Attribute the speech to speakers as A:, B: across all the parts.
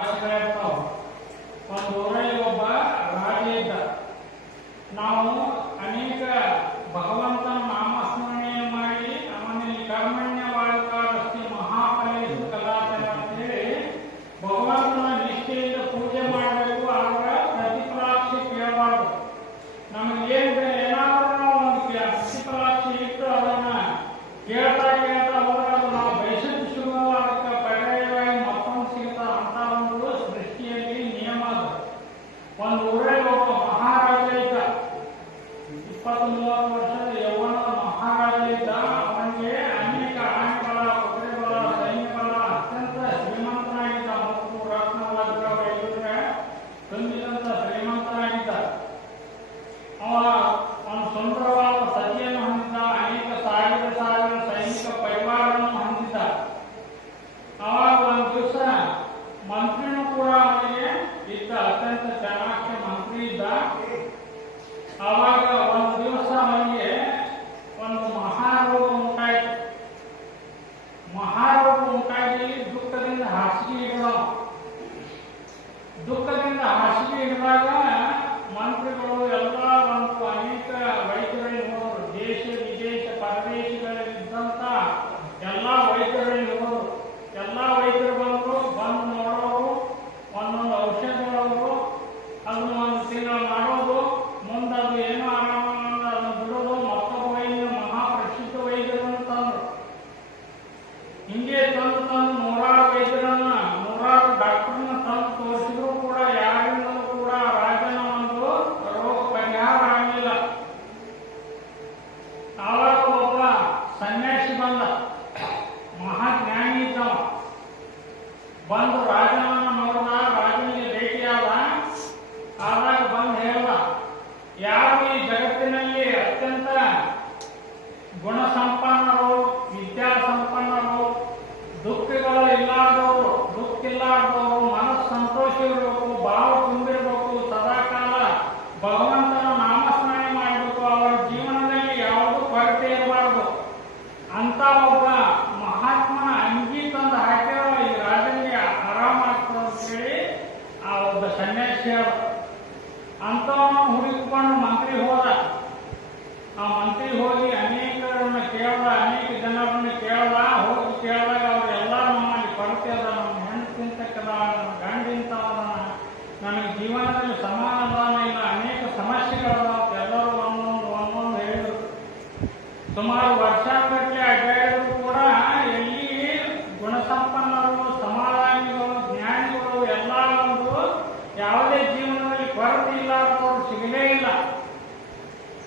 A: Thank you. ಇಪ್ಪತ್ಮೂರು ವರ್ಷ ಯೌವನ ಮಹಾರಾಜನಿದ್ದ ಅವನಿಗೆ ಅನೇಕ ಆನೆಗಳ ಕುದುರೆಗಳ ಸೈನ್ಯಗಳ ಅತ್ಯಂತ ಶ್ರೀಮಂತನಾಗಿದ್ದ ಮತ್ತು ರತ್ನವಾಗಿರುವ ತಂದಿದಂತ ಮಹಾರವು ಉಂಟಾಗಿ ದುಃಖದಿಂದ ಹಾಸಿಗೆ ಇಡಲಾವು One more الله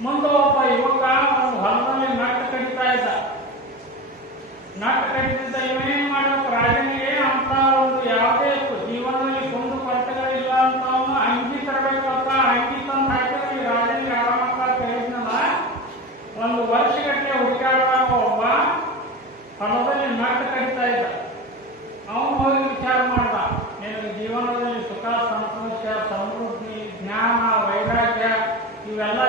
A: ಮುಂದೆ ಒಬ್ಬ ಯುವಕ ಅವನು ಹೊಲದಲ್ಲಿ ನಟ್ಟ ಕಡಿತಾ ಇದ್ದ. ನಟ್ಟ ಕಡಿತಿದ್ದ ಇವನೇನ್ ಮಾಡಕ್ ರಾಜನಿಗೆ ಅಂತ ಒಂದು ಯಾವುದೇ ಜೀವನದಲ್ಲಿ ಕುಂದು ಕೊರತೆಗಳಿಲ್ಲ ಅಂತ ಅವನು ಅಂಗಿ ತರಬೇಕಪ್ಪ ಅಂಗಿ ತಂದು ಹಾಕಿದ್ರೆ ಈ ರಾಜನಿಗೆ ಆರಾಮ ಹೇಳಿದ್ನಲ್ಲ. ಒಂದು ವರ್ಷಗಟ್ಟಲೆ ಹುಡುಕಾಡುವಾಗ ಒಬ್ಬ ಹೊಲದಲ್ಲಿ ನಟ್ಟ ಕಡಿತಾ ಇದ್ದ. ಅವನು ಹೋಗಿ ವಿಚಾರ ಮಾಡ್ದ. ನಿನಗೆ ಜೀವನದಲ್ಲಿ ಸುಖ, ಸಂತೋಷ, ಸಮೃದ್ಧಿ, ಜ್ಞಾನ, ವೈರಾಗ್ಯ ಇವೆಲ್ಲ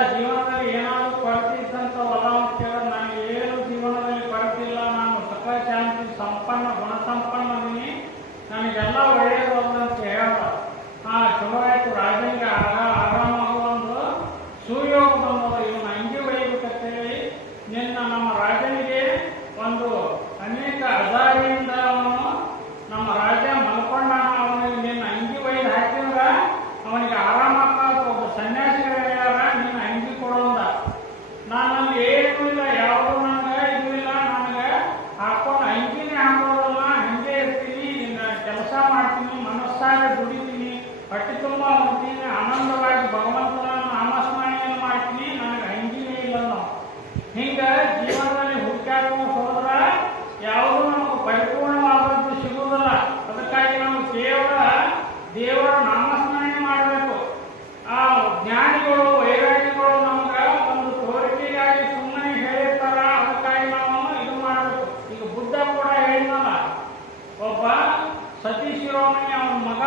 A: ಸತಿ ಶಿರೋಮಣಿ ಅವನ ಮಗ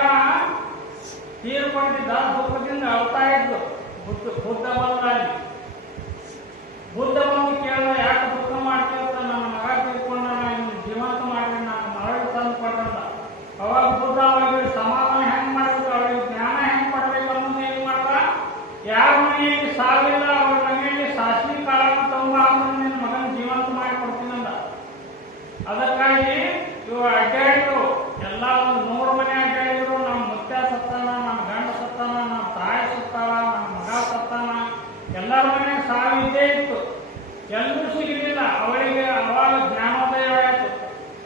A: ತೀರ್ಕೊಂಡಿದ್ದ ದುಃಖದಿಂದ ಅಳ್ತಾ ಇದ್ಲು. ಬುದ್ಧ ಬುದ್ಧ ಬಂದಾಗಿ ಬುದ್ಧ ಬಂದು ಕೇಳಿದ ಯಾಕೆ ದುಃಖ ಮಾಡ್ತೀವಿ ನನ್ನ ಮಗ ತೀರ್ಕೊಂಡ ನಾನು ಜೀವಂತ ಮಾಡಿ ನಾನು ಮರಳು ತಂದು ಕೊಟ್ಟಂತ ಅವಾಗ ಬುದ್ಧ ಅವಾಗ ಸಮಾಧಾನ ಹೆಂಗ್ ಮಾಡ್ಬೇಕು ಅವಳಿಗೆ ಜ್ಞಾನ ಹೆಂಗ್ ಕೊಡ್ಬೇಕು ಅನ್ನೋದು ಏನ್ ಮಾಡ್ದ? ಯಾರ ಮನೆಯಲ್ಲಿ ಸಾವಿಲ್ಲ, ಅವ್ರ ಮನೆಯಲ್ಲಿ ಸಾಸಿ ಕಾಲ ತಂಬ ಅಂದ್ರೆ ನಿನ್ನ ಮಗನ ಜೀವಂತ ಮಾಡಿ ಕೊಡ್ತೀನಂದ. ಅದಕ್ಕೆ ಎಲ್ಲರೂ ಸಿಗಲಿಲ್ಲ ಅವಳಿಗೆ ಅವಾಗ ಜ್ಞಾನೋದಯ ಆಯಿತು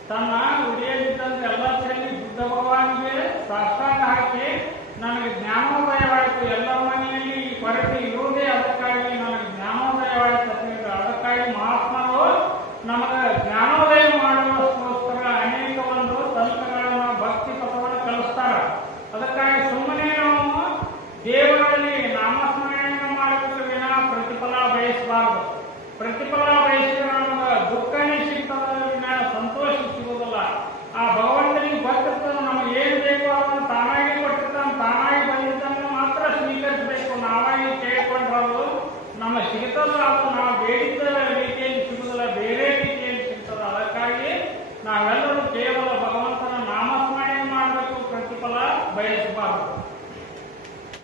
A: ತನ್ನ ಉಡಿಯಲ್ಲಿದ್ದಂತೆ ಎಲ್ಲ ಸೇರಿ ಬುದ್ಧ ಭಗವಾನಿಗೆ ಸಾಷ್ಟಾಂಗ ಹಾಕಿ ನನಗೆ ಜ್ಞಾನೋದಯವಾಯಿತು. ಎಲ್ಲ ಮನೆಯಲ್ಲಿ ಕೊರತೆ ಇರುವುದೇ ಅದಕ್ಕಾಗಿ ನನಗೆ ಜ್ಞಾನೋದಯವಾಯಿತು ಅದಕ್ಕಾಗಿ ಮಹಾತ್ಮರು ನಮಗೆ ಎಂತಂದ್ರೆ ಅವನು ನಾವು ಹೇಳಿದ್ದ